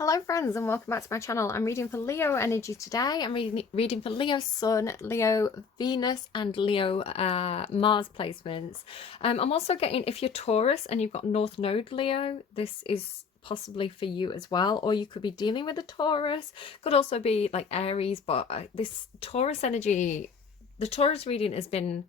Hello friends and welcome back to my channel. I'm reading for Leo energy today. I'm reading for Leo Sun, Leo Venus and Leo Mars placements. I'm also getting, if you're Taurus and you've got North Node Leo, this is possibly for you as well, or you could be dealing with a Taurus. Could also be like Aries, but this Taurus energy, the Taurus reading has been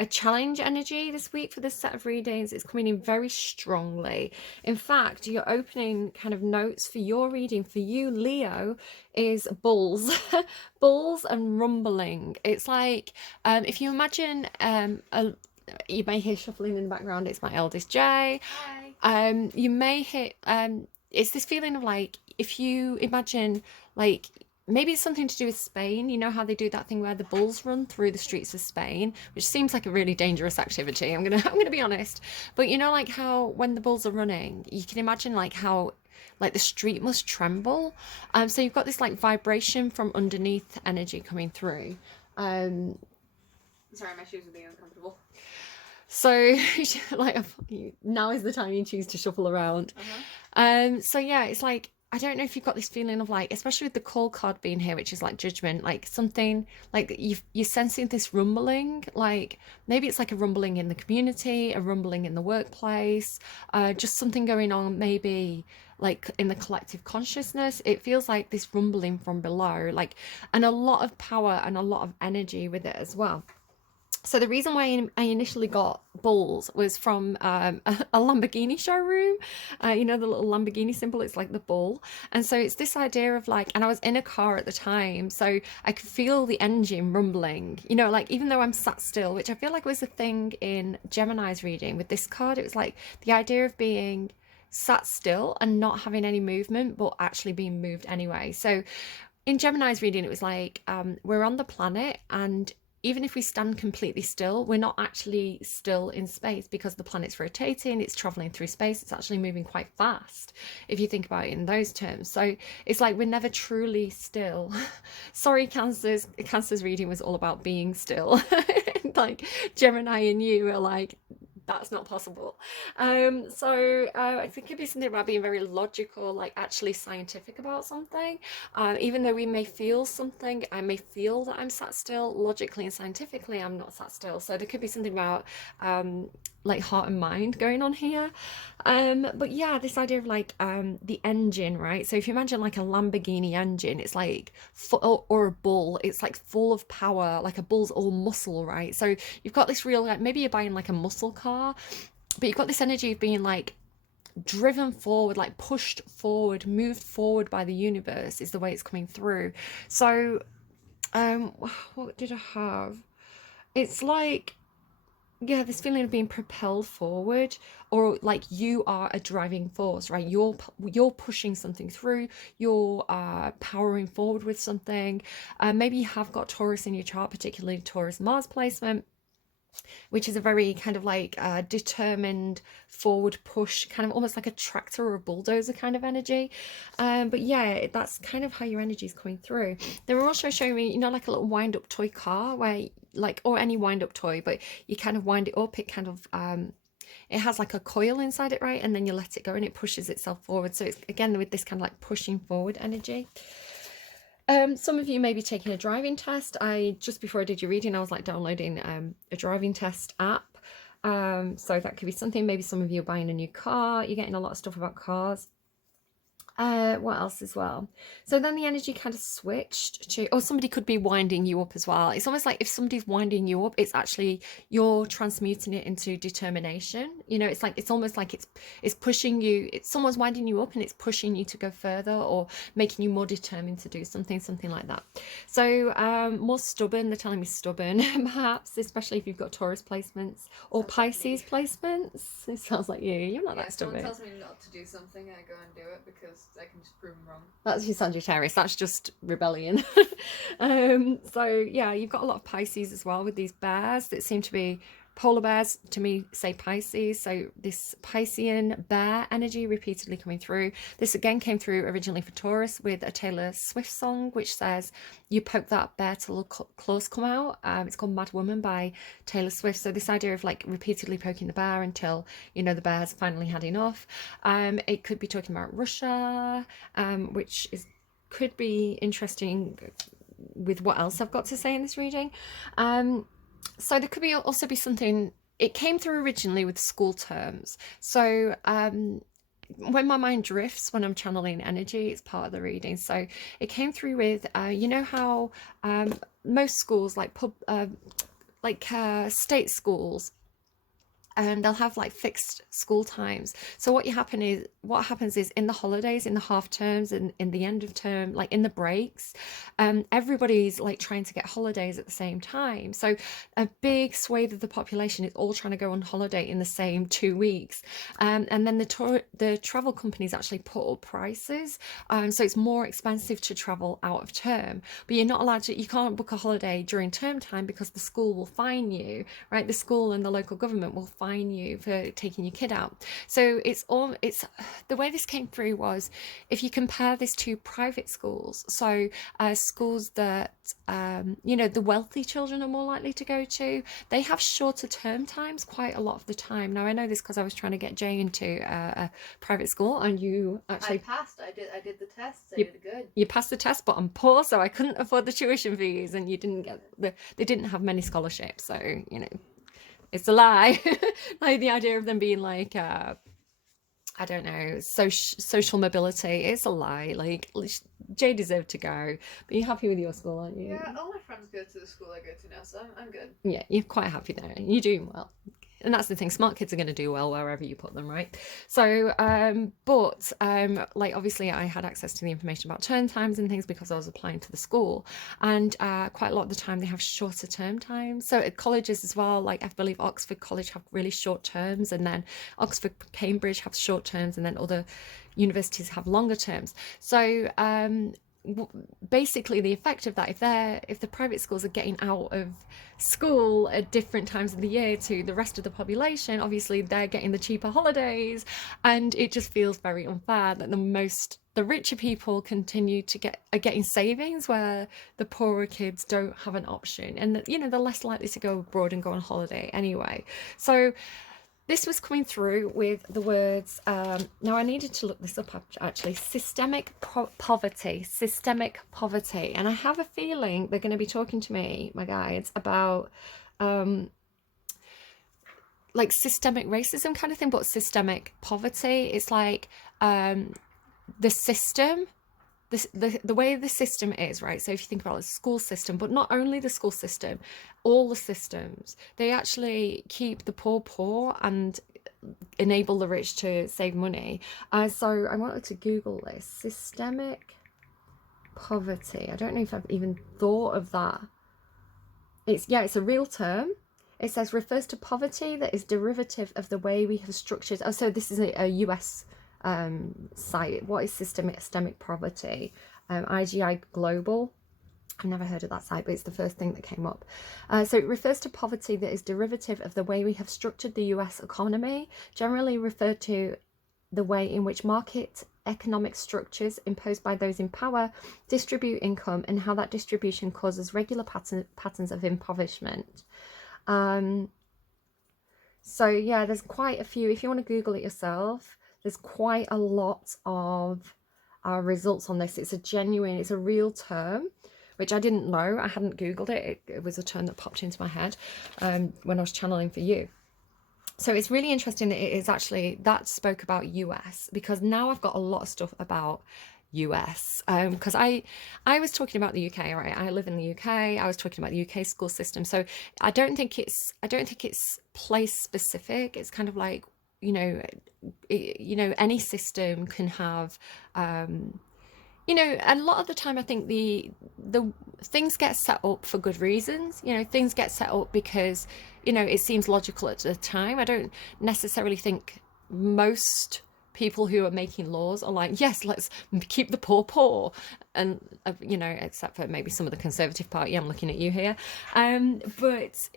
a challenge energy this week for this set of readings. It's coming in very strongly. In fact, your opening kind of notes for your reading for you, Leo, is bulls. Bulls and rumbling. It's like if you imagine you may hear shuffling in the background. It's my eldest Jay. Hi. You may hear it's this feeling of like, if you imagine like, maybe it's something to do with Spain. You know how they do that thing where the bulls run through the streets of Spain, which seems like a really dangerous activity. I'm gonna be honest. But you know, like how when the bulls are running, you can imagine like how like the street must tremble. So you've got this like vibration from underneath energy coming through. Sorry, my shoes are being uncomfortable. So like now is the time you choose to shuffle around. So yeah, it's like, I don't know if you've got this feeling of like, especially with the call card being here, which is like judgment, like something like you're sensing this rumbling, like maybe it's like a rumbling in the community, a rumbling in the workplace, just something going on maybe like in the collective consciousness. It feels like this rumbling from below, like, and a lot of power and a lot of energy with it as well. So the reason why I initially got bulls was from a Lamborghini showroom. You know, the little Lamborghini symbol, it's like the bull. And so it's this idea of like, and I was in a car at the time, so I could feel the engine rumbling, you know, like even though I'm sat still, which I feel like was a thing in Gemini's reading with this card. It was like the idea of being sat still and not having any movement, but actually being moved anyway. So in Gemini's reading, it was like we're on the planet, and even if we stand completely still, we're not actually still in space because the planet's rotating, it's traveling through space, it's actually moving quite fast, if you think about it in those terms. So it's like we're never truly still. Sorry, Cancer's reading was all about being still. Like Gemini and you are like, that's not possible. So I think it'd be something about being very logical, like actually scientific about something. Even though we may feel something, I may feel that I'm sat still, logically and scientifically I'm not sat still. So there could be something about like heart and mind going on here. But yeah, this idea of like the engine, right? So if you imagine like a Lamborghini engine, it's like or a bull, it's like full of power, like a bull's all muscle, right? So you've got this real, like, maybe you're buying like a muscle car, but you've got this energy of being like driven forward, like pushed forward, moved forward by the universe is the way it's coming through. So what did I have? It's like, yeah, this feeling of being propelled forward, or like you are a driving force, right? You're pushing something through, you're powering forward with something. Maybe you have got Taurus in your chart, particularly Taurus Mars placement, which is a very kind of like determined forward push, kind of almost like a tractor or a bulldozer kind of energy. But yeah, that's kind of how your energy is coming through. They were also showing me, you know, like a little wind up toy car where like, or any wind up toy, but you kind of wind it up, it kind of it has like a coil inside it, right? And then you let it go and it pushes itself forward. So it's again with this kind of like pushing forward energy. Some of you may be taking a driving test. Just before I did your reading, I was like downloading a driving test app. So that could be something. Maybe some of you are buying a new car. You're getting a lot of stuff about cars. What else as well? So then the energy kind of switched to, or somebody could be winding you up as well. It's almost like if somebody's winding you up, it's actually you're transmuting it into determination. You know, it's like, it's almost like it's pushing you, someone's winding you up and it's pushing you to go further or making you more determined to do something like that. So more stubborn, they're telling me stubborn, perhaps, especially if you've got Taurus placements or sounds Pisces like placements. It sounds like you're not that stubborn. Someone tells me not to do something, I go and do it because I can just prove them wrong. That's your Sagittarius. That's just rebellion. So yeah, you've got a lot of Pisces as well with these bears that seem to be polar bears to me say Pisces, so this Piscean bear energy repeatedly coming through. This again came through originally for Taurus with a Taylor Swift song which says you poke that bear till claws come out. It's called Mad Woman by Taylor Swift. So this idea of like repeatedly poking the bear until the bear has finally had enough. It could be talking about Russia, which could be interesting with what else I've got to say in this reading. So there could also be something. It came through originally with school terms. So when my mind drifts when I'm channeling energy, it's part of the reading. So it came through with how most schools like state schools, and they'll have like fixed school times. So what happens is in the holidays, in the half terms, and in the end of term, like in the breaks, everybody's like trying to get holidays at the same time. So a big swathe of the population is all trying to go on holiday in the same 2 weeks, and then the travel companies actually put up prices, so it's more expensive to travel out of term. But you're not allowed to. You can't book a holiday during term time because the school will fine you, right? The school and the local government will fine you for taking your kid out. So it's the way this came through was, if you compare this to private schools, so schools that the wealthy children are more likely to go to, they have shorter term times quite a lot of the time. Now I know this because I was trying to get Jay into a private school, and you actually I passed. I did the tests. I did good. You passed the test, but I'm poor, so I couldn't afford the tuition fees, and you didn't get they didn't have many scholarships, so it's a lie. Like the idea of them being like I don't know, social mobility, it's a lie. Like Jay deserved to go, but you're happy with your school, aren't you? Yeah, all my friends go to the school I go to now, so I'm good. Yeah, you're quite happy there. You're doing well. And that's the thing, smart kids are going to do well wherever you put them, right? So like obviously I had access to the information about term times and things because I was applying to the school, and quite a lot of the time they have shorter term times. So at colleges as well, like I believe Oxford College have really short terms, and then Oxford Cambridge have short terms, and then other universities have longer terms. So basically the effect of that, if the private schools are getting out of school at different times of the year to the rest of the population, obviously they're getting the cheaper holidays, and it just feels very unfair that the richer people continue to are getting savings where the poorer kids don't have an option, and they're less likely to go abroad and go on holiday anyway. So this was coming through with the words, now I needed to look this up actually, systemic poverty, and I have a feeling they're going to be talking to me, my guides, about like systemic racism kind of thing, but systemic poverty. It's like the system, the way the system is, right? So if you think about the school system, but not only the school system, all the systems, they actually keep the poor and enable the rich to save money. So I wanted to Google this, systemic poverty. I don't know if I've even thought of that. It's a real term. It says refers to poverty that is derivative of the way we have structured. Oh, so this is a US site. What is systemic poverty? IGI Global. I've never heard of that site, but it's the first thing that came up. So it refers to poverty that is derivative of the way we have structured the US economy, generally referred to the way in which market economic structures imposed by those in power distribute income, and how that distribution causes regular patterns of impoverishment. So yeah, there's quite a few. If you want to Google it yourself, there's quite a lot of results on this. It's a real term, which I didn't know. I hadn't Googled it. It was a term that popped into my head when I was channeling for you. So it's really interesting that it is actually, that spoke about US, because now I've got a lot of stuff about US, because I was talking about the UK, right? I live in the UK. I was talking about the UK school system. So I don't think it's place specific. It's kind of like, any system can have, a lot of the time I think the things get set up for good reasons. Things get set up because, it seems logical at the time. I don't necessarily think most people who are making laws are like, yes, let's keep the poor, and except for maybe some of the Conservative Party. I'm looking at you here, but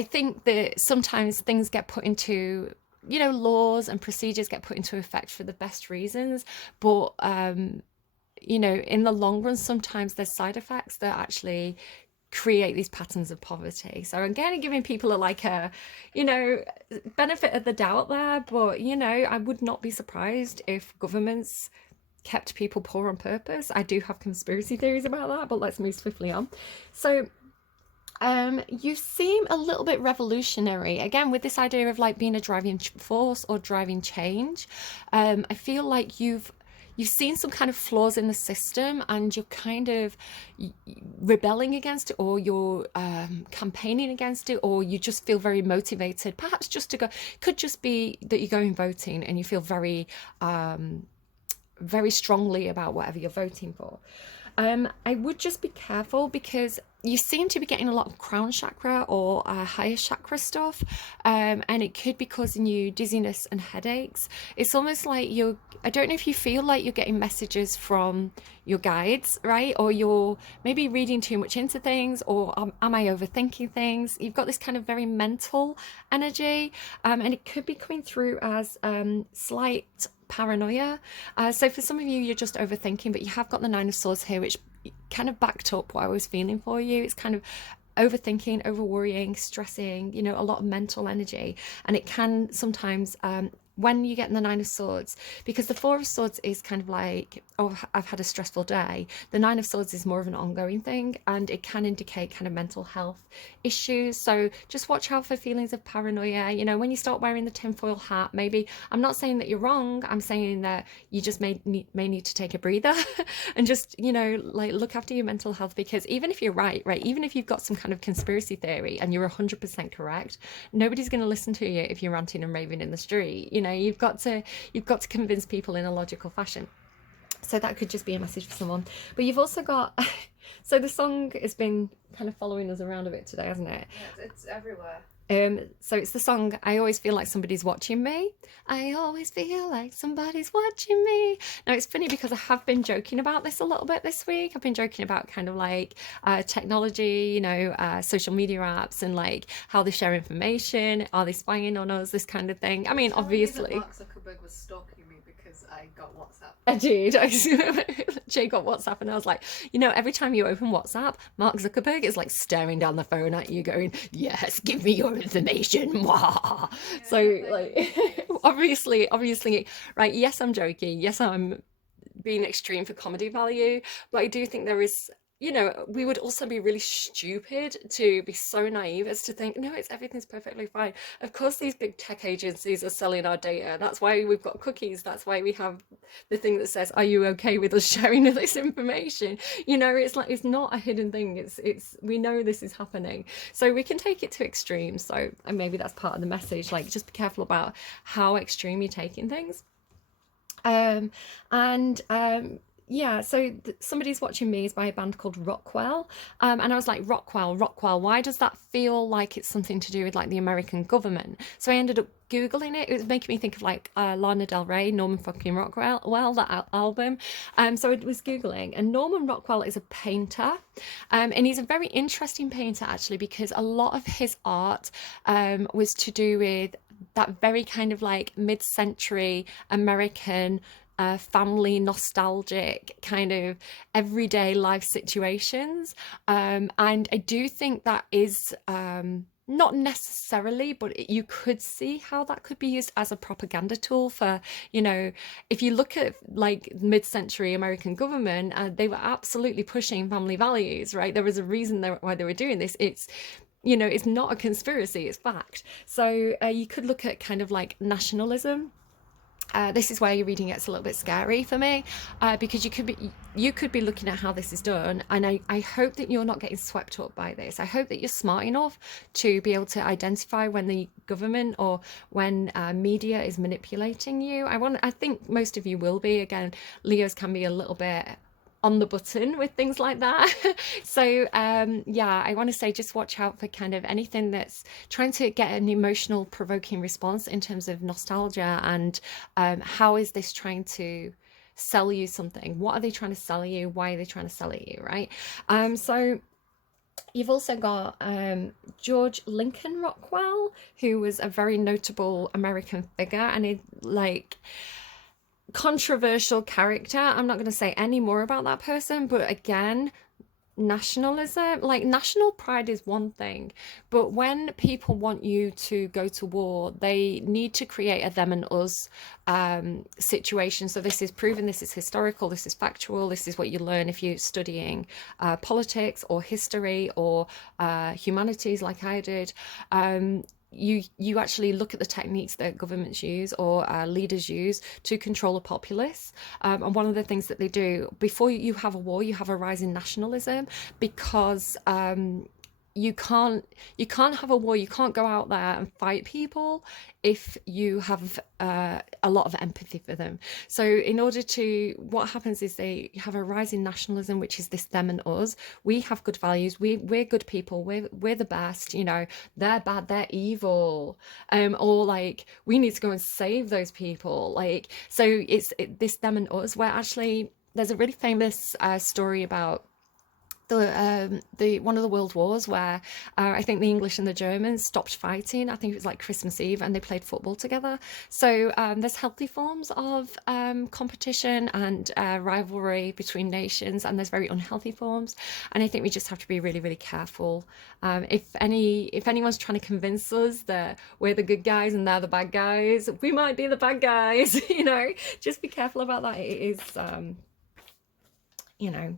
I think that sometimes things get put into, laws and procedures get put into effect for the best reasons, but in the long run, sometimes there's side effects that actually create these patterns of poverty. So I'm kind of giving people a benefit of the doubt there, but I would not be surprised if governments kept people poor on purpose. I do have conspiracy theories about that, but let's move swiftly on. So you seem a little bit revolutionary again with this idea of like being a driving force or driving change. I feel like you've seen some kind of flaws in the system and you're kind of rebelling against it, or you're campaigning against it, or you just feel very motivated, perhaps just to go. Could just be that you're going voting and you feel very strongly about whatever you're voting for. I would just be careful because you seem to be getting a lot of crown chakra or higher chakra stuff, and it could be causing you dizziness and headaches. It's almost like I don't know if you feel like you're getting messages from your guides, right? Or you're maybe reading too much into things, or am I overthinking things? You've got this kind of very mental energy, and it could be coming through as slight paranoia. So for some of you, you're just overthinking, but you have got the Nine of Swords here, which kind of backed up what I was feeling for you. It's kind of overthinking, over worrying, stressing, a lot of mental energy. And it can sometimes when you get in the Nine of Swords, because the Four of Swords is kind of like, oh, I've had a stressful day. The Nine of Swords is more of an ongoing thing, and it can indicate kind of mental health issues. So just watch out for feelings of paranoia. When you start wearing the tinfoil hat, maybe, I'm not saying that you're wrong, I'm saying that you just may need to take a breather and just, like look after your mental health, because even if you're right, even if you've got some kind of conspiracy theory and you're 100% correct, nobody's going to listen to you if you're ranting and raving in the street. You've got to convince people in a logical fashion. So that could just be a message for someone. But you've also got so the song has been kind of following us around a bit today, hasn't it? Yeah, it's everywhere. So it's the song, I always feel like somebody's watching me. I always feel like somebody's watching me. Now it's funny because I have been joking about this a little bit this week. I've been joking about kind of like technology, social media apps, and like how they share information. Are they spying on us? This kind of thing. I mean, obviously. Mark Zuckerberg was stalking me because I got WhatsApp. I did. Jay got WhatsApp, and I was like, every time you open WhatsApp, Mark Zuckerberg is like staring down the phone at you, going, "Yes, give me your information." Yeah, so, like, obviously, right? Yes, I'm joking. Yes, I'm being extreme for comedy value, but I do think there is. We would also be really stupid to be so naive as to think, no, everything's perfectly fine. Of course, these big tech agencies are selling our data. That's why we've got cookies. That's why we have the thing that says, are you okay with us sharing this information? It's like, it's not a hidden thing. It's we know this is happening. So we can take it to extremes. So, and maybe that's part of the message. Like, just be careful about how extreme you're taking things. Yeah, so Somebody's Watching Me is by a band called Rockwell. And I was like, Rockwell, why does that feel like it's something to do with like the American government? So I ended up Googling it. It was making me think of like Lana Del Rey, Norman fucking Rockwell, that album. So I was Googling, and Norman Rockwell is a painter. And he's a very interesting painter actually, because a lot of his art was to do with that very kind of like mid-century American family nostalgic kind of everyday life situations, and I do think that is not necessarily, but you could see how that could be used as a propaganda tool for, if you look at like mid-century American government, they were absolutely pushing family values, right? There was a reason why they were doing this. It's not a conspiracy, it's fact. So you could look at kind of like nationalism. This is where your reading gets a little bit scary for me, because you could be looking at how this is done, and I hope that you're not getting swept up by this. I hope that you're smart enough to be able to identify when the government or when media is manipulating you. I think most of you will be. Again, Leos can be a little bit on the button with things like that. So I want to say just watch out for kind of anything that's trying to get an emotional provoking response in terms of nostalgia, and how is this trying to sell you something? What are they trying to sell you? Why are they trying to sell it you, right? So You've also got George Lincoln Rockwell, who was a very notable American figure and a like controversial character. I'm not going to say any more about that person, but again, nationalism, like national pride is one thing, but when people want you to go to war, they need to create a them and us situation. So this is proven, this is historical, this is factual, this is what you learn if you're studying politics or history or humanities like I did. You actually look at the techniques that governments use or leaders use to control a populace. And one of the things that they do before you have a war, you have a rise in nationalism because you can't have a war, you can't go out there and fight people if you have a lot of empathy for them. So in order to, what happens is they have a rise in nationalism, which is this them and us. We have good values, we're good people, we're the best, you know, they're bad, they're evil, or like we need to go and save those people. Like, so this them and us, where actually there's a really famous story about the one of the world wars where I think the English and the Germans stopped fighting. I think it was like Christmas Eve, and they played football together. So there's healthy forms of competition and rivalry between nations, and there's very unhealthy forms. And I think we just have to be really, really careful. If anyone's trying to convince us that we're the good guys and they're the bad guys, we might be the bad guys. You know, just be careful about that. It is, you know.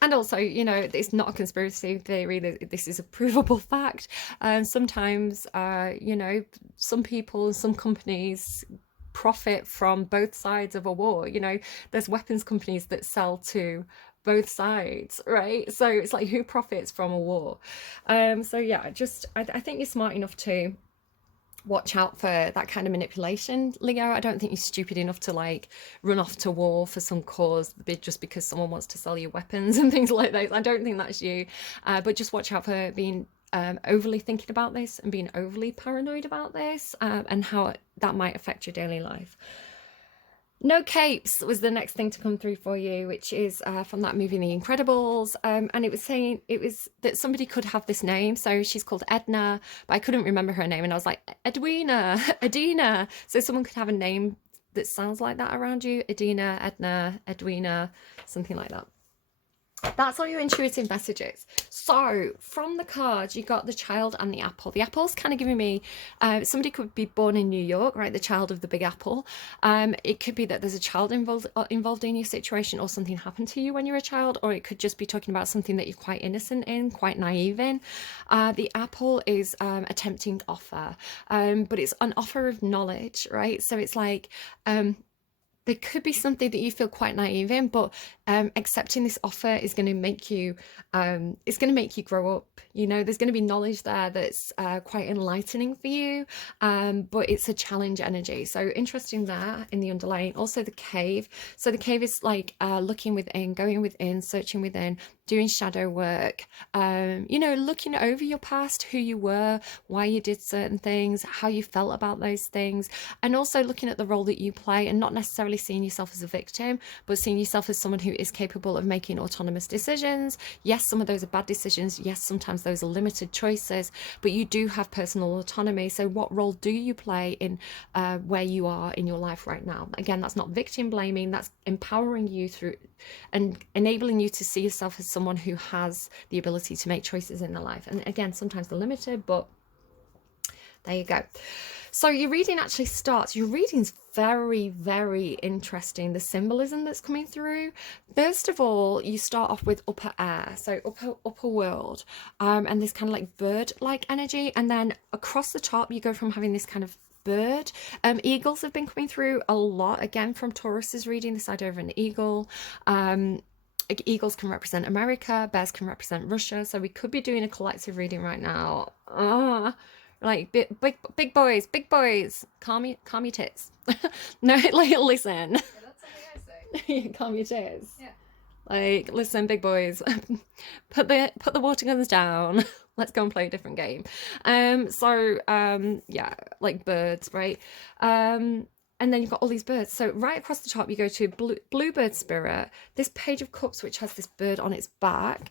And also, you know, it's not a conspiracy theory. This is a provable fact. And sometimes, you know, some people, some companies profit from both sides of a war. You know, there's weapons companies that sell to both sides, right? So it's like, who profits from a war? So yeah, I think you're smart enough to watch out for that kind of manipulation, Leo. I don't think you're stupid enough to like run off to war for some cause just because someone wants to sell you weapons and things like that. I don't think that's you. But just watch out for being overly thinking about this and being overly paranoid about this, and how that might affect your daily life. No Capes was the next thing to come through for you, which is from that movie The Incredibles, and it was saying it was that somebody could have this name. So she's called Edna, but I couldn't remember her name, and I was like, Edina. So someone could have a name that sounds like that around you: Edina, Edna, Edwina, something like that. That's all your intuitive messages. So from the cards, you got the child and the apple. The apple's kind of giving me somebody could be born in New York, right? The child of the big apple. It could be that there's a child involved in your situation, or something happened to you when you were a child, or it could just be talking about something that you're quite innocent in, quite naive in. The apple is a tempting offer, but it's an offer of knowledge, right? So it's like there could be something that you feel quite naive in, but accepting this offer is going to make you it's going to make you grow up. You know, there's going to be knowledge there that's quite enlightening for you, but it's a challenge energy. So interesting there in the underlying. Also the cave. So the cave is like looking within, going within, searching within, doing shadow work, you know, looking over your past, who you were, why you did certain things, how you felt about those things, and also looking at the role that you play, and not necessarily seeing yourself as a victim, but seeing yourself as someone who is capable of making autonomous decisions. Yes, some of those are bad decisions. Yes, sometimes those are limited choices, but you do have personal autonomy. So what role do you play in where you are in your life right now? Again, that's not victim blaming, that's empowering you through and enabling you to see yourself as someone who has the ability to make choices in their life. And again, sometimes they're limited, but there you go. So your reading actually starts, your reading's very, very interesting, the symbolism that's coming through. First of all, you start off with upper air, so upper world, and this kind of like bird-like energy, and then across the top you go from having this kind of bird. Eagles have been coming through a lot, again from Taurus's reading, this idea of an eagle. Eagles can represent America, bears can represent Russia, so we could be doing a collective reading right now. Like big boys, calm your tits. No, like listen. Yeah, that's something I say. Calm your tits. Yeah. Like, listen, big boys, put the water guns down. Let's go and play a different game. Yeah, like birds, right? and then you've got all these birds. So right across the top, you go to bluebird spirit, this page of cups, which has this bird on its back,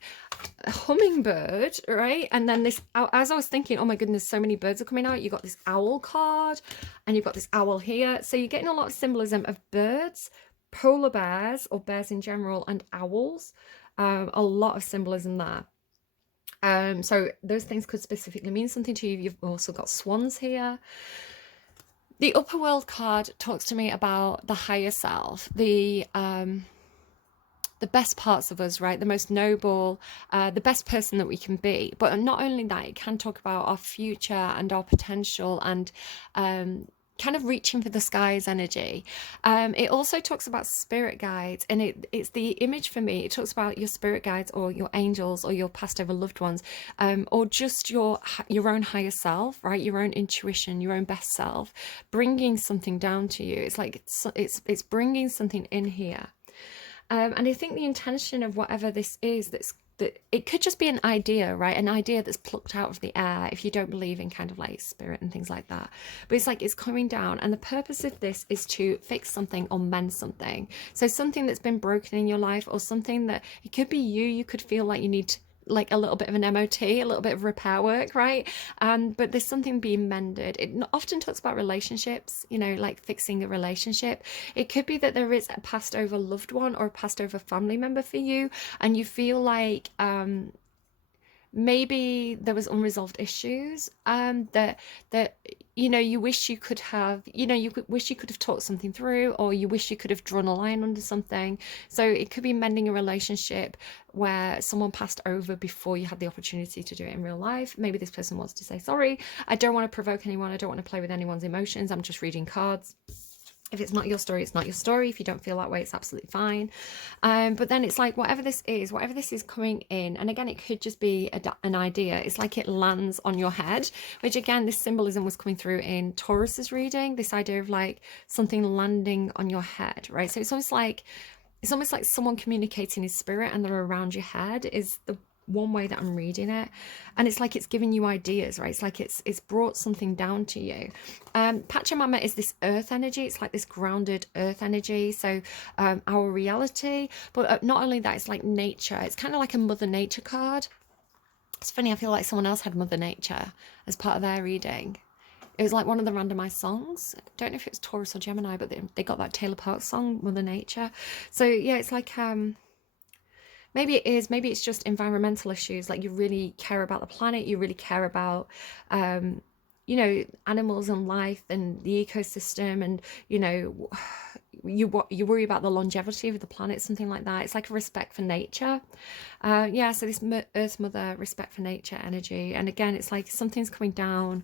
a hummingbird, right? And then this, as I was thinking, oh my goodness, so many birds are coming out. You've got this owl card, and you've got this owl here. So you're getting a lot of symbolism of birds, polar bears, or bears in general, and owls. A lot of symbolism there. So those things could specifically mean something to you. You've also got swans here. The upper world card talks to me about the higher self, the best parts of us, right? The most noble, the best person that we can be. But not only that, it can talk about our future and our potential, and kind of reaching for the skies energy. It also talks about spirit guides, and it's the image for me. It talks about your spirit guides or your angels or your passed over loved ones, or just your own higher self, right? Your own intuition, your own best self, bringing something down to you. It's like it's bringing something in here. And I think the intention of whatever this is, that it could just be an idea, right? An idea that's plucked out of the air if you don't believe in kind of like spirit and things like that. But it's like it's coming down, and the purpose of this is to fix something or mend something. So something that's been broken in your life, or something that it could be you could feel like you need like a little bit of an MOT, a little bit of repair work, right? But there's something being mended. It often talks about relationships, you know, like fixing a relationship. It could be that there is a passed over loved one or a passed over family member for you, and you feel like maybe there was unresolved issues, that you know, you wish you could have, you know, wish you could have talked something through, or you wish you could have drawn a line under something. So it could be mending a relationship where someone passed over before you had the opportunity to do it in real life. Maybe this person wants to say sorry. I don't want to provoke anyone, I don't want to play with anyone's emotions, I'm just reading cards. If it's not your story, it's not your story. If you don't feel that way, it's absolutely fine. But then it's like, whatever this is coming in, and again, it could just be an idea. It's like it lands on your head, which again, this symbolism was coming through in Taurus's reading, this idea of like something landing on your head, right? So it's almost like someone communicating his spirit, and they're around your head, is the one way that I'm reading it. And it's like it's giving you ideas, right? It's like it's brought something down to you. Pachamama is this earth energy. It's like this grounded earth energy. So our reality, but not only that, it's like nature. It's kind of like a Mother Nature card. It's funny, I feel like someone else had Mother Nature as part of their reading. It was like one of the randomized songs. I don't know if it was Taurus or Gemini, but they got that Taylor Park song, Mother Nature. So yeah, it's like maybe it's just environmental issues, like you really care about the planet, you really care about you know, animals and life and the ecosystem, and you know, you worry about the longevity of the planet, something like that. It's like a respect for nature. Yeah, so this Earth Mother, respect for nature energy. And again, it's like something's coming down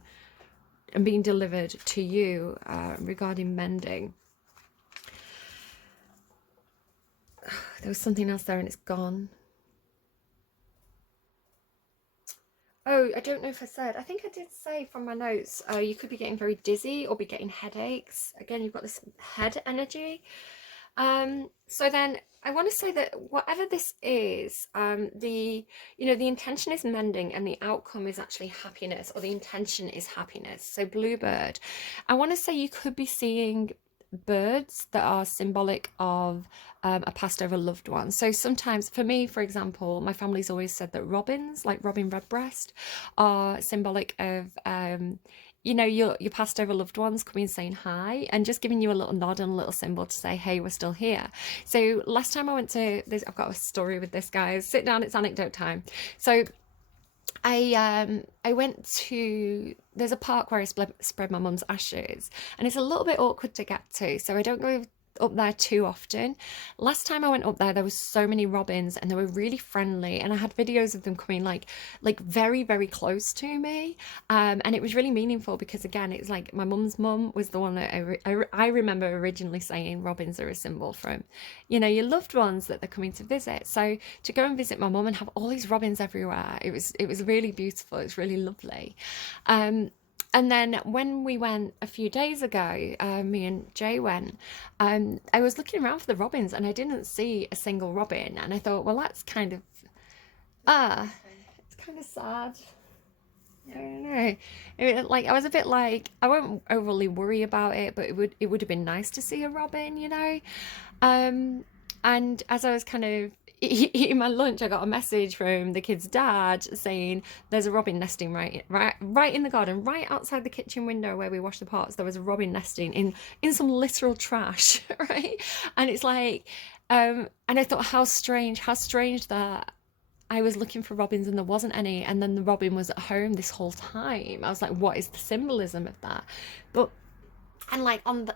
and being delivered to you regarding mending. There was something else there and it's gone. Oh, I don't know if I said. I think I did say from my notes, you could be getting very dizzy or be getting headaches. Again, you've got this head energy. So then I want to say that whatever this is, the intention is mending, and the outcome is actually happiness, or the intention is happiness. So bluebird, I want to say you could be seeing birds that are symbolic of a passed over loved one. So sometimes, for me, for example, my family's always said that robins, like robin redbreast, are symbolic of you know, your passed over loved ones coming saying hi and just giving you a little nod and a little symbol to say, hey, we're still here. So last time I went to this, I've got a story with this, guys. Sit down, it's anecdote time. So I went to, there's a park where I spread my mum's ashes, and it's a little bit awkward to get to, so I don't go up there too often. Last time I went up there was so many robins, and they were really friendly, and I had videos of them coming like very, very close to me, and it was really meaningful because, again, it's like my mum's mum was the one that I remember originally saying robins are a symbol from, you know, your loved ones that they're coming to visit. So to go and visit my mum and have all these robins everywhere, it was really beautiful. It was really lovely. And then when we went a few days ago, me and Jay went, I was looking around for the robins and I didn't see a single robin. And I thought, well, that's kind of, it's kind of sad. I don't know. Like I was a bit like I won't overly worry about it, but it would have been nice to see a robin, you know. Um, and as I was kind of eating my lunch, I got a message from the kid's dad saying there's a robin nesting right in the garden, right outside the kitchen window where we wash the pots. There was a robin nesting in some literal trash, right? And it's like, and I thought how strange that I was looking for robins and there wasn't any, and then the robin was at home this whole time. I was like, what is the symbolism of that? But and like on the,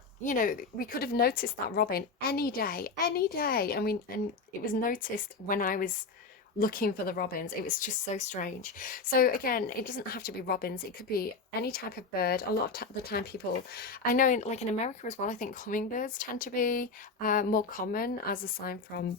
we could have noticed that robin any day, and it was noticed when I was looking for the robins. It was just so strange. So again, it doesn't have to be robins, it could be any type of bird. A lot of the time people, I know like in America as well, I think hummingbirds tend to be more common as a sign from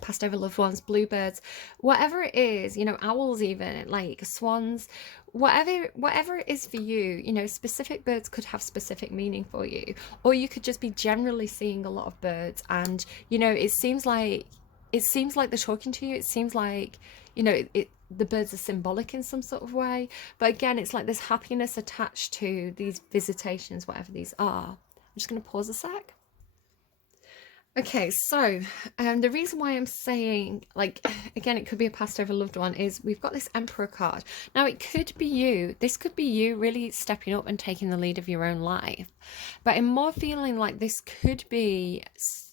passed over loved ones, bluebirds, whatever it is, owls, even like swans, whatever it is for you, specific birds could have specific meaning for you, or you could just be generally seeing a lot of birds, and it seems like they're talking to you. It seems like the birds are symbolic in some sort of way, but again, it's like there's happiness attached to these visitations, whatever these are. I'm just going to pause a sec. Okay, so the reason why I'm saying, like, again, it could be a passed over loved one, is we've got this Emperor card. Now, it could be you. This could be you really stepping up and taking the lead of your own life. But I'm more feeling like this could be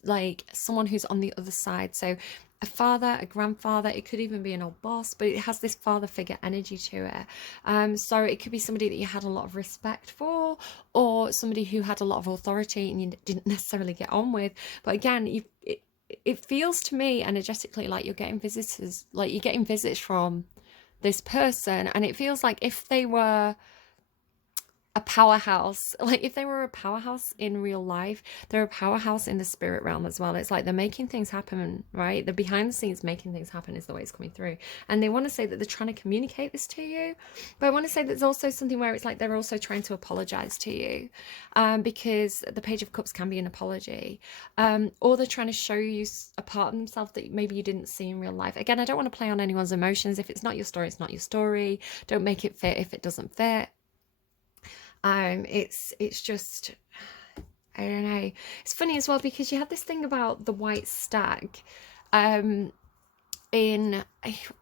like someone who's on the other side. So a father, a grandfather, it could even be an old boss, but it has this father figure energy to it. So it could be somebody that you had a lot of respect for, or somebody who had a lot of authority and you didn't necessarily get on with. But again, it feels to me energetically like you're getting visitors, like you're getting visits from this person, and it feels like if they were a powerhouse, like if they were a powerhouse in real life, they're a powerhouse in the spirit realm as well. It's like they're making things happen, right? The behind the scenes making things happen is the way it's coming through, and they want to say that they're trying to communicate this to you, but I want to say there's also something where it's like they're also trying to apologize to you, because the Page of Cups can be an apology, or they're trying to show you a part of themselves that maybe you didn't see in real life. Again, I don't want to play on anyone's emotions. If it's not your story, it's not your story. Don't make it fit if it doesn't fit. It's just, I don't know. It's funny as well because you had this thing about the white stag, um, in,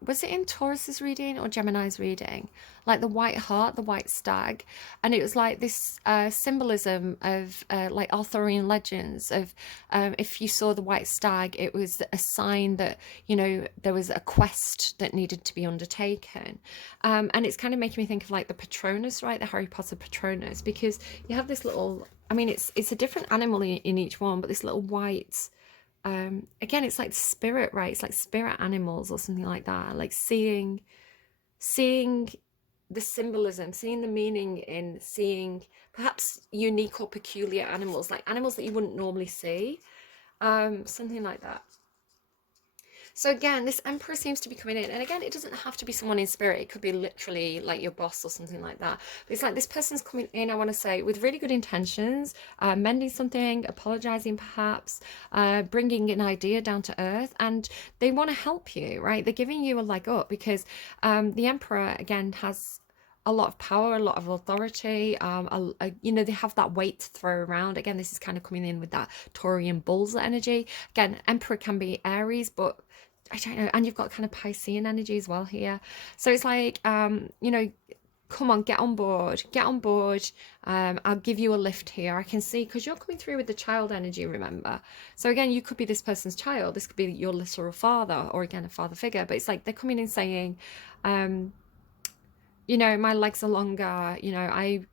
was it in Taurus's reading or Gemini's reading? Like the white hart, the white stag, and it was like this symbolism of like Arthurian legends of, if you saw the white stag, it was a sign that there was a quest that needed to be undertaken, and it's kind of making me think of like the Patronus, right? The Harry Potter Patronus, because you have this little. I mean, it's a different animal in each one, but this little white. Again, it's like spirit, right? It's like spirit animals or something like that, like seeing the symbolism, seeing the meaning in seeing perhaps unique or peculiar animals, like animals that you wouldn't normally see, something like that. So again, this Emperor seems to be coming in, and again, it doesn't have to be someone in spirit. It could be literally like your boss or something like that. But it's like this person's coming in, I want to say, with really good intentions, mending something, apologizing perhaps, bringing an idea down to earth, and they want to help you, right? They're giving you a leg up because the Emperor, again, has a lot of power, a lot of authority. They have that weight to throw around. Again, this is kind of coming in with that Taurian bulls energy. Again, Emperor can be Aries, but I don't know, and you've got kind of Piscean energy as well here. So it's like, come on, get on board, get on board. I'll give you a lift here. I can see, because you're coming through with the child energy, remember? So again, you could be this person's child. This could be your literal father, or again, a father figure. But it's like they're coming in saying, my legs are longer. I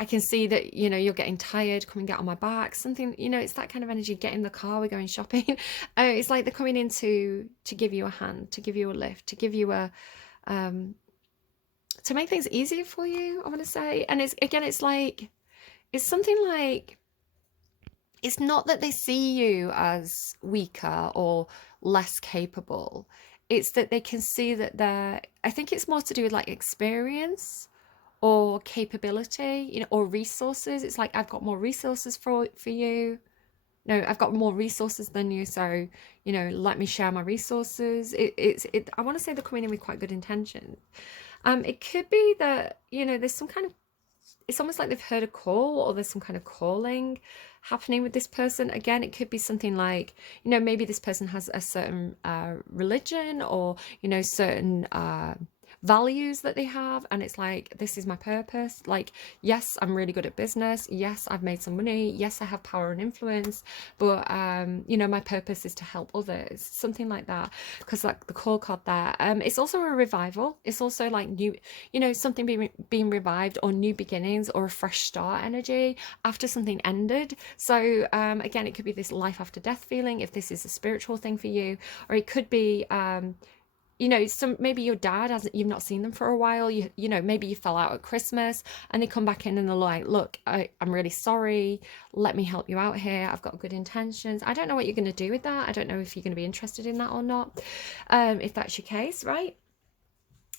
I can see that, you're getting tired, come and get on my back, something, it's that kind of energy. Get in the car, we're going shopping. It's like they're coming in to give you a hand, to give you a lift, to give you to make things easier for you, I want to say. And it's something like, it's not that they see you as weaker or less capable. It's that they can see that I think it's more to do with like experience or capability, or resources. It's like, I've got more resources for you. no, I've got more resources than you, so let me share my resources. I want to say they're coming in with quite good intentions. It could be that there's some kind of, it's almost like they've heard a call, or there's some kind of calling happening with this person. Again, it could be something like, maybe this person has a certain religion, or certain values that they have, and it's like, this is my purpose. Like, yes, I'm really good at business, yes, I've made some money, yes, I have power and influence, but my purpose is to help others, something like that. Because like the call card there, it's also a revival. It's also like new, something being revived, or new beginnings, or a fresh start energy after something ended. So again, it could be this life after death feeling, if this is a spiritual thing for you, or it could be maybe your dad hasn't, you've not seen them for a while, maybe you fell out at Christmas, and they come back in and they're like, look, I'm really sorry, let me help you out here, I've got good intentions. I don't know what you're going to do with that. I don't know if you're going to be interested in that or not, if that's your case, right?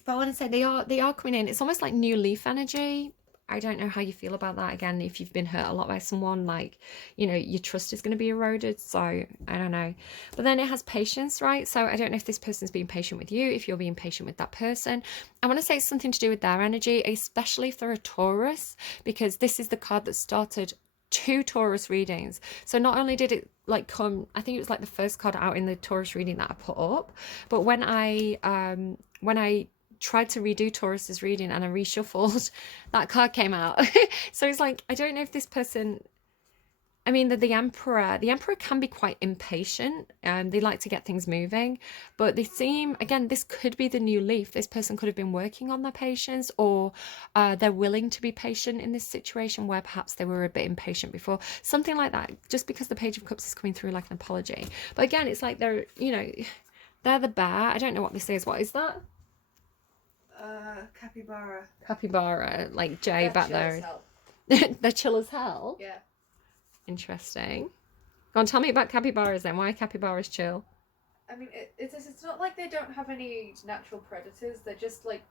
But I want to say they are coming in. It's almost like new leaf energy. I don't know how you feel about that. Again, if you've been hurt a lot by someone, like, your trust is going to be eroded. So I don't know. But then it has patience, right? So I don't know if this person's being patient with you, if you're being patient with that person. I want to say it's something to do with their energy, especially if they're a Taurus, because this is the card that started 2 Taurus readings. So not only did it like come, I think it was like the first card out in the Taurus reading that I put up, but when I tried to redo Taurus's reading and I reshuffled, that card came out. So it's like, I don't know if this person, I mean, the Emperor can be quite impatient, and they like to get things moving, but they seem, again, this could be the new leaf. This person could have been working on their patience, or they're willing to be patient in this situation where perhaps they were a bit impatient before, something like that, just because the Page of Cups is coming through like an apology. But again, it's like they're the bear. I don't know what this is. What is that? Capybara. Capybara, like Jay back there. They're chill as hell. Yeah. Interesting. Go on, tell me about capybaras then. Why are capybaras chill? I mean, it's not like they don't have any natural predators. They're just like,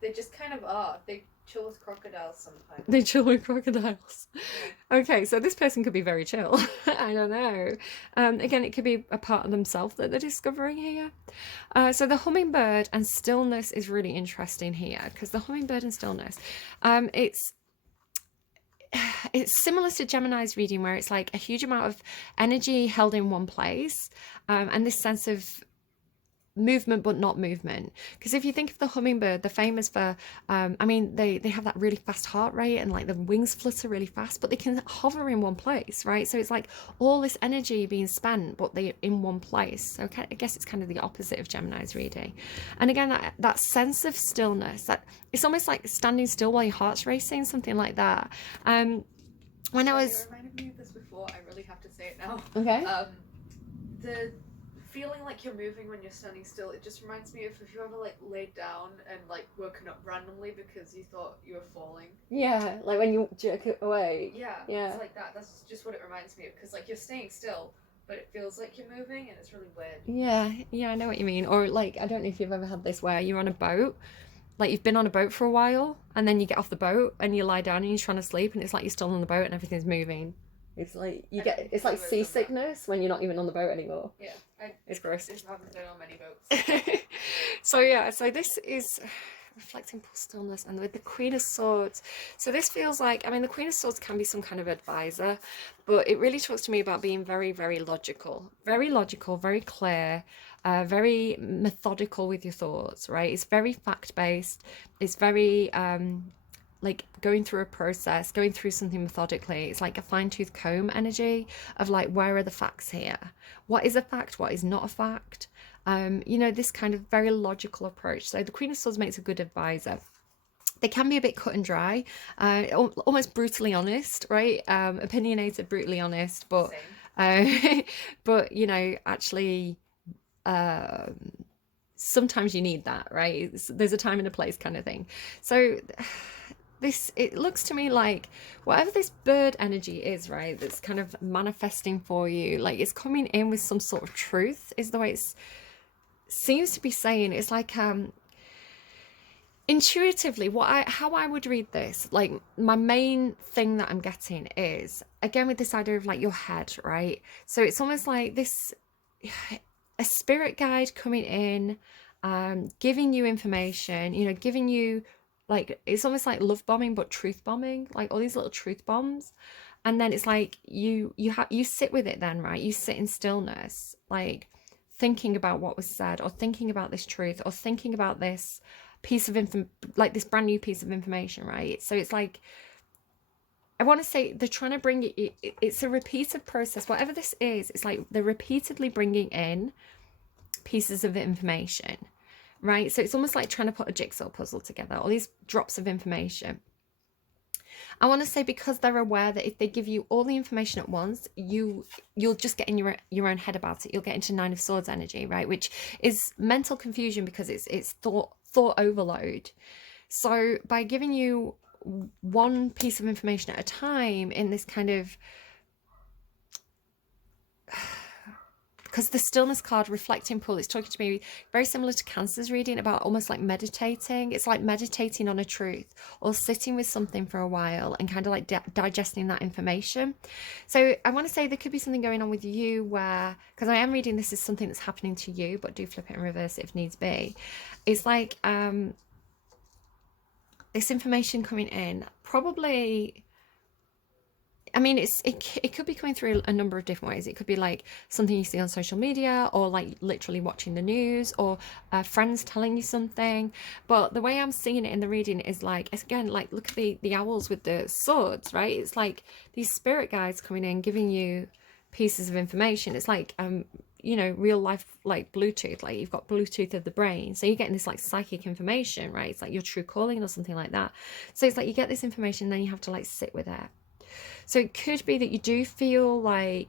they just kind of are. They chill with crocodiles sometimes. They chill with crocodiles. Yeah. Okay, so this person could be very chill. I don't know. Again, it could be a part of themselves that they're discovering here. So the hummingbird and stillness is really interesting here, because the hummingbird and stillness, it's similar to Gemini's reading, where it's like a huge amount of energy held in one place, and this sense of movement but not movement. Because if you think of the hummingbird, they're famous for they have that really fast heart rate, and like the wings flutter really fast, but they can hover in one place, right? So it's like all this energy being spent, but they're in one place. So I guess it's kind of the opposite of Gemini's reading. And again, that sense of stillness, that it's almost like standing still while your heart's racing, something like that. When I was, you reminded me of this before, I really have to say it now. okay, the feeling like you're moving when you're standing still, it just reminds me of if you ever like laid down and like woken up randomly because you thought you were falling. yeah, like when you jerk it away. Yeah, it's like that. That's just what it reminds me of, because like you're staying still, but it feels like you're moving, and it's really weird. Yeah, I know what you mean. Or like, I don't know if you've ever had this where you're on a boat, like you've been on a boat for a while, and then you get off the boat and you lie down and you're trying to sleep, and it's like you're still on the boat and everything's moving. It's like it's like seasickness when you're not even on the boat anymore. Yeah, it's gross. I haven't been on many boats. So this is reflecting stillness, and with the Queen of Swords. So this feels like, I mean, the Queen of Swords can be some kind of advisor, but it really talks to me about being very, very logical, very clear, very methodical with your thoughts, right? It's very fact-based. It's very like going through a process, going through something methodically. It's like a fine-tooth comb energy of like, where are the facts here? What is a fact? What is not a fact? This kind of very logical approach. So the Queen of Swords makes a good advisor. They can be a bit cut and dry, almost brutally honest, right? Opinionated, brutally honest, but but actually sometimes you need that, right? There's a time and a place kind of thing. So it looks to me like whatever this bird energy is, right, that's kind of manifesting for you, like it's coming in with some sort of truth, is the way it seems to be saying. It's like Intuitively, how I would read this, like my main thing that I'm getting is again with this idea of like your head, right? So it's almost like this a spirit guide coming in, giving you information, giving you like it's almost like love bombing but truth bombing, like all these little truth bombs. And then it's like you sit with it then, right? You sit in stillness, like thinking about what was said or thinking about this truth or thinking about this piece of info, like this brand new piece of information, right? So it's like I want to say they're trying to bring it's a repeated process, whatever this is. It's like they're repeatedly bringing in pieces of information, right? So it's almost like trying to put a jigsaw puzzle together, all these drops of information. I want to say because they're aware that if they give you all the information at once, you'll just get in your own head about it. You'll get into Nine of Swords energy, right? Which is mental confusion because it's thought overload. So by giving you one piece of information at a time in this kind of because the stillness card reflecting pool, it's talking to me very similar to Cancer's reading about almost like meditating. It's like meditating on a truth or sitting with something for a while and kind of like digesting that information. So I want to say there could be something going on with you where, because I am reading this as something that's happening to you, but do flip it and reverse it if needs be. It's like this information coming in probably, I mean, it could be coming through a number of different ways. It could be like something you see on social media or like literally watching the news or friends telling you something. But the way I'm seeing it in the reading is like, again, like look at the owls with the swords, right? It's like these spirit guides coming in, giving you pieces of information. It's like, real life, like Bluetooth, like you've got Bluetooth of the brain. So you're getting this like psychic information, right? It's like your true calling or something like that. So it's like you get this information, then you have to like sit with it. So it could be that you do feel like,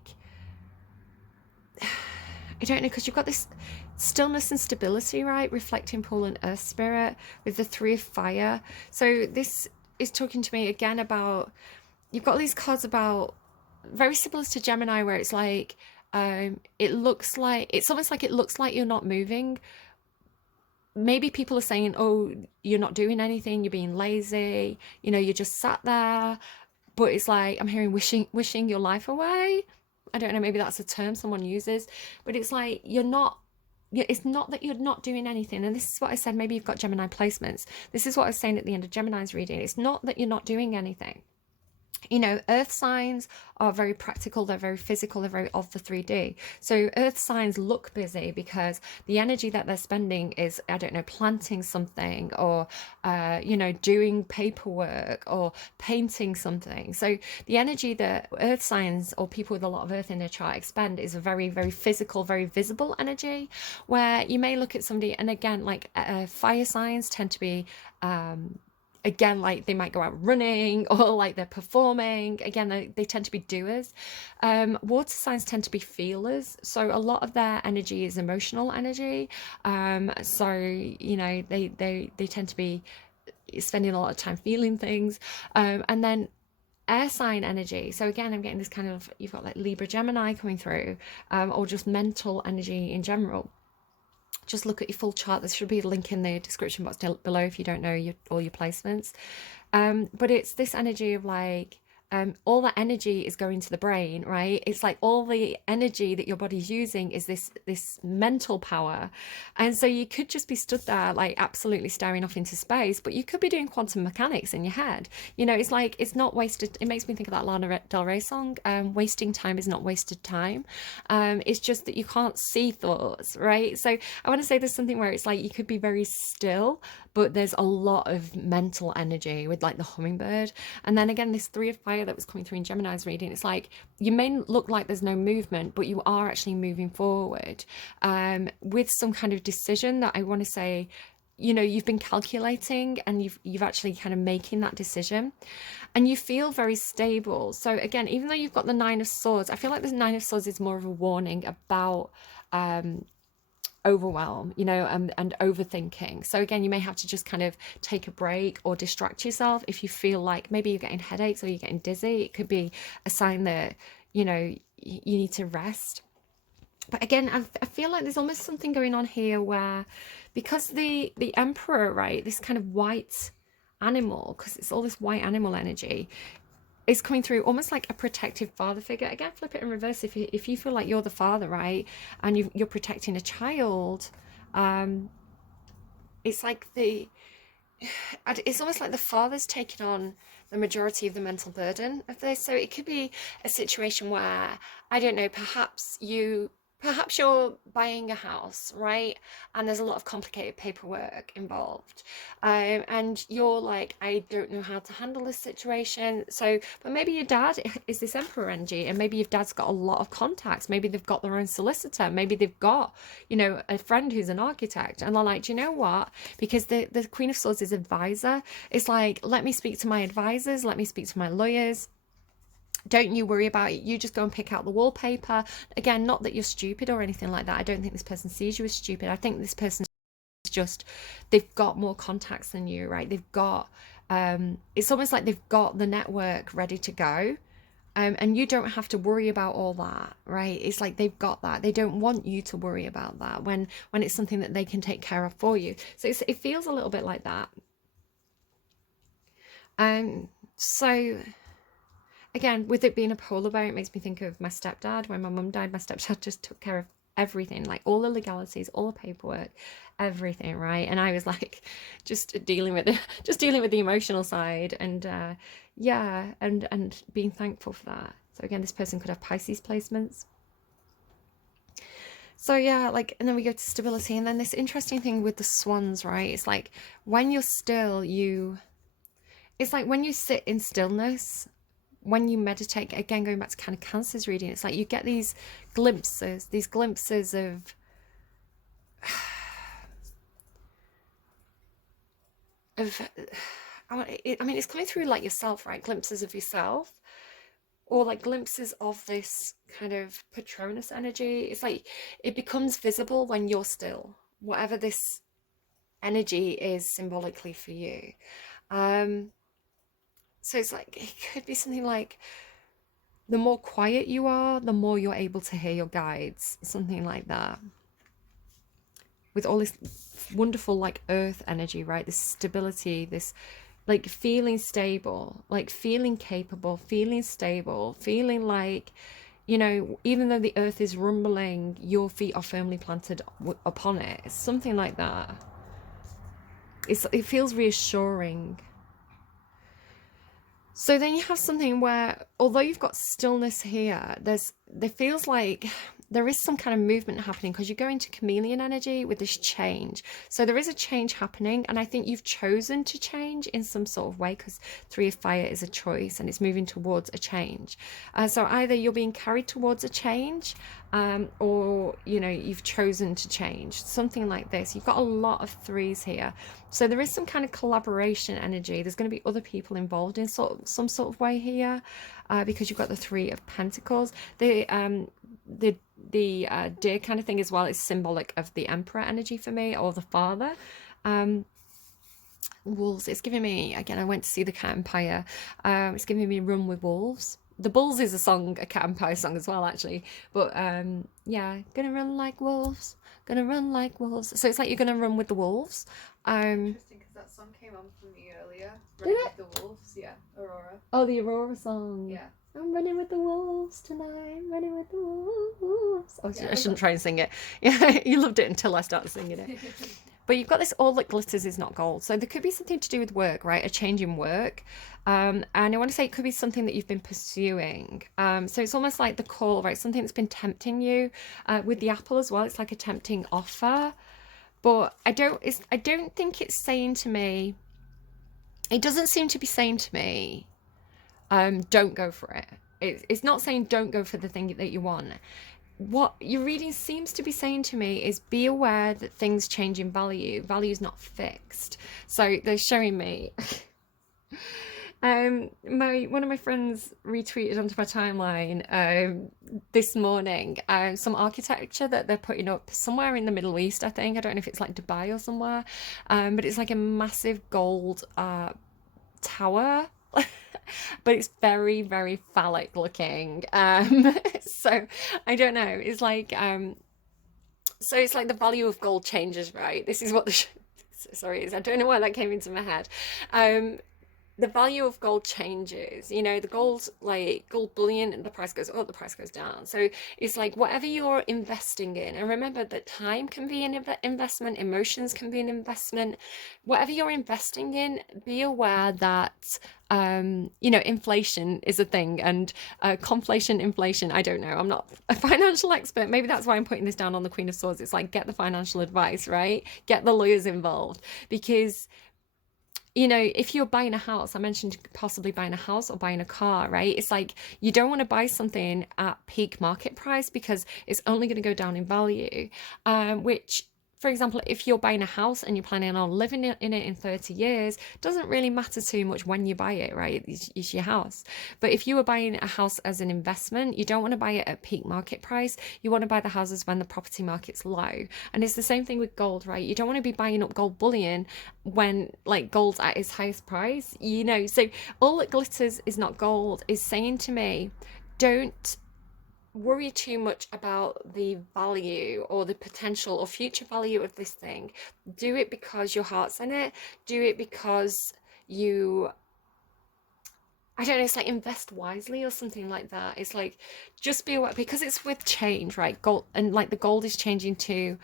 I don't know, because you've got this stillness and stability, right? Reflecting pool and earth spirit with the Three of Fire. So this is talking to me again about, you've got these cards about, very similar to Gemini, where it's like, it's almost like it looks like you're not moving. Maybe people are saying, oh, you're not doing anything, you're being lazy, you're just sat there. But it's like I'm hearing wishing your life away. I don't know, maybe that's a term someone uses, but it's like it's not that you're not doing anything. And this is what I said, maybe you've got Gemini placements. This is what I was saying at the end of Gemini's reading. It's not that you're not doing anything. Earth signs are very practical, they're very physical, they're very of the 3D. So earth signs look busy because the energy that they're spending is, I don't know, planting something or, doing paperwork or painting something. So the energy that earth signs or people with a lot of earth in their chart expend is a very, very physical, very visible energy, where you may look at somebody, and again, like fire signs tend to be, again, like they might go out running or like they're performing. Again, they tend to be doers. Water signs tend to be feelers. So a lot of their energy is emotional energy. So, they tend to be spending a lot of time feeling things. And then air sign energy. So again, I'm getting this kind of, you've got like Libra, Gemini coming through, or just mental energy in general. Just look at your full chart. There should be a link in the description box below if you don't know all your placements. But it's this energy of like, all that energy is going to the brain, right? It's like all the energy that your body's using is this mental power. And so you could just be stood there like absolutely staring off into space, but you could be doing quantum mechanics in your head. It's like, it's not wasted. It makes me think of that Lana Del Rey song, wasting time is not wasted time. It's just that you can't see thoughts, right? So I want to say there's something where it's like you could be very still, but there's a lot of mental energy with like the hummingbird. And then again, this Three of Fire that was coming through in Gemini's reading, it's like you may look like there's no movement, but you are actually moving forward with some kind of decision that I want to say, you've been calculating and you've actually kind of making that decision, and you feel very stable. So again, even though you've got the Nine of Swords, I feel like the Nine of Swords is more of a warning about overwhelm, and overthinking. So again, you may have to just kind of take a break or distract yourself if you feel like maybe you're getting headaches or you're getting dizzy. It could be a sign that you need to rest. But again, I feel like there's almost something going on here where, because the emperor, right, this kind of white animal, because it's all this white animal energy, is coming through almost like a protective father figure. Again, flip it in reverse. If you feel like you're the father, right, and you're protecting a child, it's like it's almost like the father's taking on the majority of the mental burden of this. So it could be a situation where, I don't know, perhaps you're buying a house, right? And there's a lot of complicated paperwork involved. And you're like, I don't know how to handle this situation. So, but maybe your dad is this emperor energy, and maybe your dad's got a lot of contacts. Maybe they've got their own solicitor. Maybe they've got, a friend who's an architect. And they're like, do you know what? Because the Queen of Swords is advisor. It's like, let me speak to my advisors. Let me speak to my lawyers. Don't you worry about it. You just go and pick out the wallpaper. Again, not that you're stupid or anything like that. I don't think this person sees you as stupid. I think this person's just, they've got more contacts than you, right? They've got, it's almost like they've got the network ready to go. And you don't have to worry about all that, right? It's like they've got that. They don't want you to worry about that when it's something that they can take care of for you. So it feels a little bit like that. So again, with it being a polar bear, it makes me think of my stepdad. When my mum died, my stepdad just took care of everything, like all the legalities, all the paperwork, everything, right? And I was like, just dealing with the emotional side, and and being thankful for that. So again, this person could have Pisces placements. So yeah, like, and then we go to stability, and then this interesting thing with the swans, right? It's like when you're still, it's like when you sit in stillness, when you meditate, again, going back to kind of Cancer's reading, it's like you get these glimpses of I mean, it's coming through like yourself, right? Glimpses of yourself, or like glimpses of this kind of Patronus energy. It's like it becomes visible when you're still, whatever this energy is symbolically for you. So it's like, it could be something like, the more quiet you are, the more you're able to hear your guides, something like that. With all this wonderful like earth energy, right? This stability, this like feeling stable, like feeling capable, feeling stable, feeling like, even though the earth is rumbling, your feet are firmly planted upon it. It's something like that. It feels reassuring. So then you have something where, although you've got stillness here, there feels like there is some kind of movement happening, because you go into chameleon energy with this change. So there is a change happening, and I think you've chosen to change in some sort of way, because 3 of Fire is a choice and it's moving towards a change. So either you're being carried towards a change, or you've chosen to change, something like this. You've got a lot of 3s here, so there is some kind of collaboration energy. There's going to be other people involved in some sort of way here, because you've got the 3 of Pentacles. The deer kind of thing as well is symbolic of the Emperor energy for me, or the father. Wolves, it's giving me, again, I went to see the Cat Empire, it's giving me Run with Wolves. The Bulls is a Cat Empire song as well, actually. But yeah, gonna run like wolves, gonna run like wolves. So it's like you're gonna run with the wolves. Interesting, because that song came on for me earlier. Did it? With the Wolves, yeah, Aurora. Oh, the Aurora song. Yeah. I'm running with the wolves tonight, running with the wolves. Oh, Yeah, I shouldn't try and sing it. Yeah, you loved it until I started singing it. But you've got this, all that glitters is not gold. So there could be something to do with work, right? A change in work. And I want to say it could be something that you've been pursuing. So it's almost like the call, right? Something that's been tempting you. With the apple as well, it's like a tempting offer. But I don't think it's saying to me, it doesn't seem to be saying to me, don't go for it. It's not saying don't go for the thing that you want. What your reading seems to be saying to me is, be aware that things change in value. Value is not fixed. So they're showing me. One of my friends retweeted onto my timeline this morning some architecture that they're putting up somewhere in the Middle East, I think. I don't know if it's like Dubai or somewhere, but it's like a massive gold tower but it's very, very phallic looking. So I don't know. It's like so it's like the value of gold changes, right? This is what the sorry, I don't know why that came into my head. Um, the value of gold changes. You know, the gold, like gold bullion, and the price goes up, the price goes down. So it's like whatever you're investing in, and remember that time can be an investment, emotions can be an investment. Whatever you're investing in, be aware that you know, inflation is a thing, and conflation, inflation, I don't know, I'm not a financial expert. Maybe that's why I'm putting this down on the Queen of Swords. It's like, get the financial advice, right? Get the lawyers involved, because you know, if you're buying a house, I mentioned possibly buying a house or buying a car, right? It's like you don't want to buy something at peak market price because it's only going to go down in value. Which, for example, if you're buying a house and you're planning on living in it in 30 years, doesn't really matter too much when you buy it, right? It's your house. But if you were buying a house as an investment, you don't want to buy it at peak market price. You want to buy the houses when the property market's low. And it's the same thing with gold, right? You don't want to be buying up gold bullion when like gold's at its highest price, you know. So all that glitters is not gold is saying to me, don't worry too much about the value or the potential or future value of this thing. Do it because your heart's in it. Do it because you, I don't know, it's like invest wisely or something like that. It's like, just be aware, because it's with change, right? Gold, and like the gold is changing to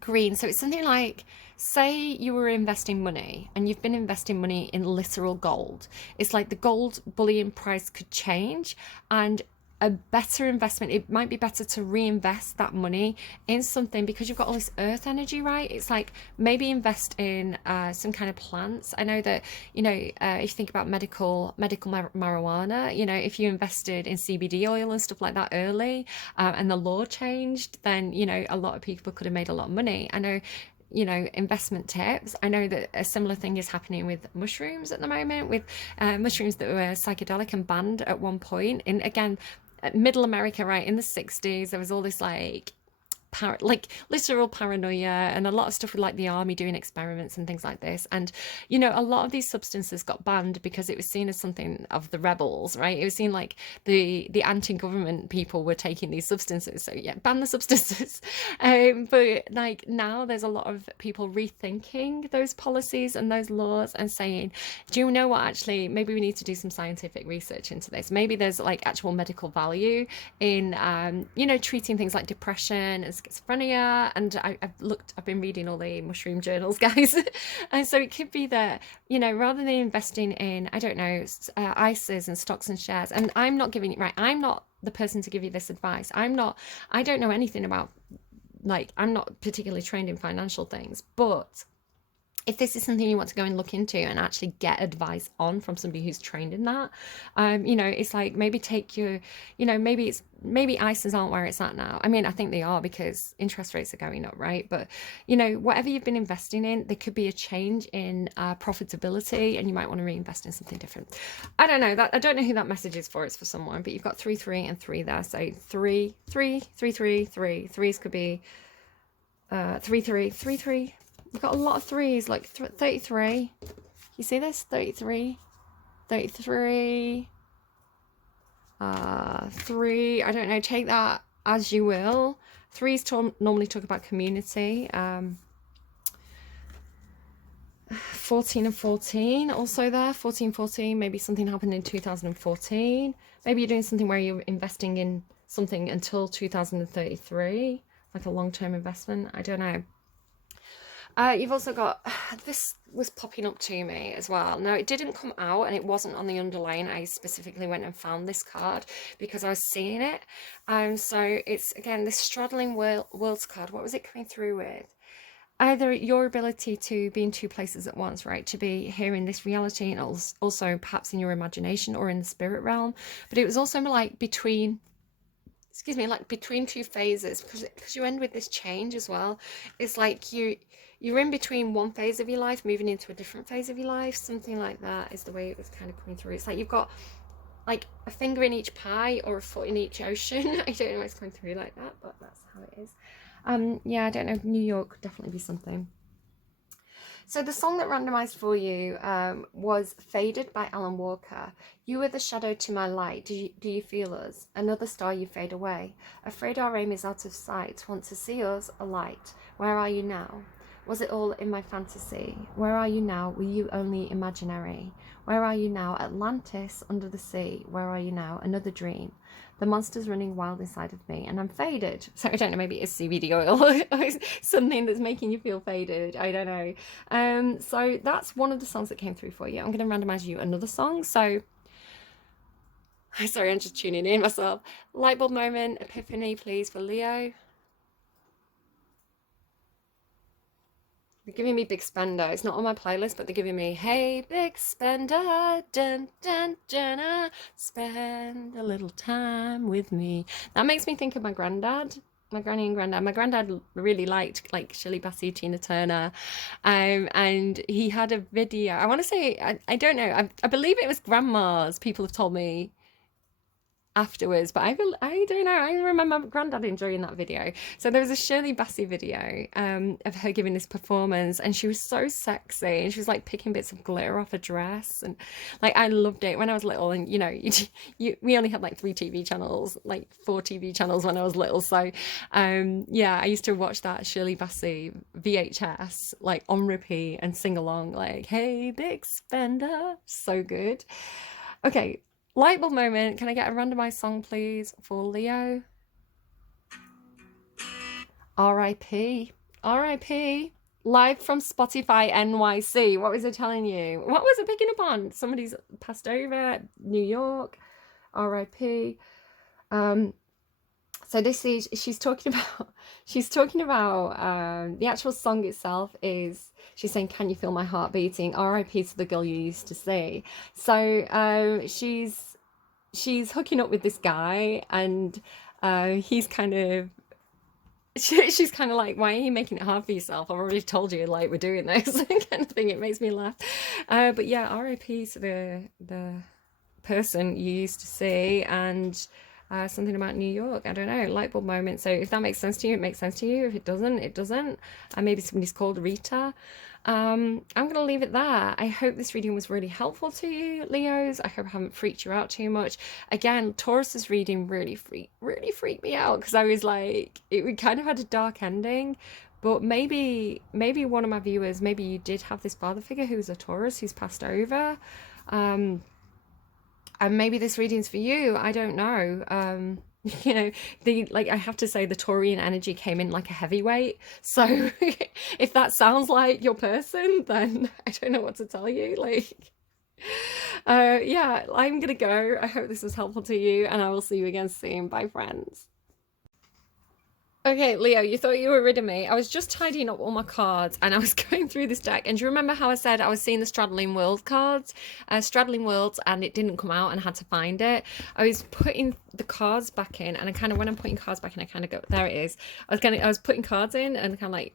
green. So it's something like, say you were investing money and you've been investing money in literal gold. It's like the gold bullion price could change, and a better investment, it might be better to reinvest that money in something, because you've got all this earth energy, right? It's like maybe invest in some kind of plants. I know that, you know, if you think about medical marijuana, you know, if you invested in CBD oil and stuff like that early, and the law changed, then, you know, a lot of people could have made a lot of money. I know, you know, investment tips. I know that a similar thing is happening with mushrooms at the moment, with mushrooms that were psychedelic and banned at one point. And again, middle America, right, in the 60s, there was all this like like literal paranoia and a lot of stuff with like the army doing experiments and things like this. And you know, a lot of these substances got banned because it was seen as something of the rebels, right? It was seen like the anti-government people were taking these substances, so yeah, ban the substances. But like now there's a lot of people rethinking those policies and those laws and saying, do you know what, actually maybe we need to do some scientific research into this. Maybe there's like actual medical value in you know, treating things like depression and schizophrenia. And I've been reading all the mushroom journals, guys. And so it could be that, you know, rather than investing in, I don't know, ISAs and stocks and shares, and I'm not giving it, right, I'm not the person to give you this advice. I don't know anything about, like, I'm not particularly trained in financial things, but if this is something you want to go and look into and actually get advice on from somebody who's trained in that, you know, it's like maybe take your, you know, maybe ISAs aren't where it's at now. I mean, I think they are because interest rates are going up, right? But, you know, whatever you've been investing in, there could be a change in profitability, and you might want to reinvest in something different. I don't know. I don't know who that message is for. It's for someone, but you've got 3, 3, and 3 there. So 3, 3, 3, 3, 3. Threes could be 3, 3, 3, 3. We've got a lot of threes, like 33. You see this? 33. 33. 3. I don't know. Take that as you will. Threes normally talk about community. 14 and 14 also there. 14, 14. Maybe something happened in 2014. Maybe you're doing something where you're investing in something until 2033, like a long-term investment. I don't know. You've also got, this was popping up to me as well. Now, it didn't come out and it wasn't on the underline. I specifically went and found this card because I was seeing it. So it's, again, this straddling worlds card. What was it coming through with? Either your ability to be in two places at once, right? To be here in this reality and also perhaps in your imagination or in the spirit realm. But it was also like between, excuse me, like between two phases, because you end with this change as well. It's like you're in between one phase of your life moving into a different phase of your life, something like that is the way it was kind of coming through. It's like you've got like a finger in each pie or a foot in each ocean. I don't know why it's coming through like that, but that's how it is. Yeah, I don't know, New York could definitely be something. So the song that randomized for you was Faded by Alan Walker. You are the shadow to my light. Do you feel us? Another star you fade away. Afraid our aim is out of sight. Want to see us alight. Where are you now? Was it all in my fantasy? Where are you now? Were you only imaginary? Where are you now? Atlantis under the sea. Where are you now? Another dream. The monster's running wild inside of me and I'm faded. So I don't know, maybe it's CBD oil or something that's making you feel faded. I don't know. So that's one of the songs that came through for you. I'm going to randomize you another song. So, sorry, I'm just tuning in myself. Lightbulb moment, epiphany, please, for Leo. They're giving me Big Spender. It's not on my playlist, but they're giving me, hey, Big Spender, dun, dun, dun, spend a little time with me. That makes me think of my granddad, my granny and granddad. My granddad really liked like Shirley, Bassey, Tina Turner. And he had a video. I want to say, I don't know. I believe it was grandma's. People have told me afterwards, but I don't know. I remember my granddad enjoying that video. So there was a Shirley Bassey video of her giving this performance, and she was so sexy, and she was like picking bits of glitter off her dress, and like I loved it when I was little. And you know, we only had like 3 TV channels, like 4 TV channels when I was little. So yeah, I used to watch that Shirley Bassey VHS like on repeat and sing along like, hey, Big Spender. So good. Okay. Lightbulb moment. Can I get a randomized song, please, for Leo? R.I.P. R.I.P. Live from Spotify NYC. What was I telling you? What was it picking up on? Somebody's passed over. New York. R.I.P. So this is she's talking about the actual song itself is she's saying, can you feel my heart beating? R.I.P. to the girl you used to see. So she's hooking up with this guy, and he's kind of she's kind of like, why are you making it hard for yourself? I've already told you, like, we're doing this kind of thing. It makes me laugh. But yeah, R.I.P. to the person you used to see, and something about New York. I don't know, lightbulb moment. So if that makes sense to you, it makes sense to you. If it doesn't, it doesn't. And maybe somebody's called Rita. I'm gonna leave it there. I hope this reading was really helpful to you, Leos. I hope I haven't freaked you out too much. Again, Taurus's reading really freaked me out, because I was like, it kind of had a dark ending. But maybe one of my viewers, maybe you did have this father figure who's a Taurus who's passed over. And maybe this reading's for you. I don't know. You know, I have to say the Taurian energy came in like a heavyweight. So if that sounds like your person, then I don't know what to tell you. Like, yeah, I'm gonna go. I hope this was helpful to you, and I will see you again soon. Bye, friends. Okay, Leo, you thought you were rid of me. I was just tidying up all my cards and I was going through this deck. And do you remember how I said I was seeing the Straddling Worlds cards? Straddling Worlds, and it didn't come out and I had to find it. I was putting the cards back in, and I kind of, when I'm putting cards back in, I kind of go, there it is. I was putting cards in and kind of like,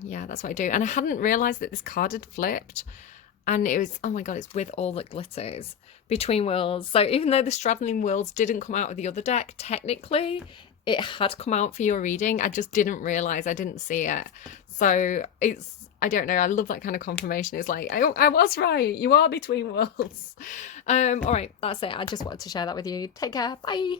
yeah, that's what I do. And I hadn't realized that this card had flipped. And it was, oh my God, it's with all that glitters between worlds. So even though the Straddling Worlds didn't come out of the other deck, technically, it had come out for your reading. I just didn't realize, I didn't see it. So it's, I don't know, I love that kind of confirmation. It's like, I was right, you are between worlds. All right, that's it. I just wanted to share that with you. Take care, bye.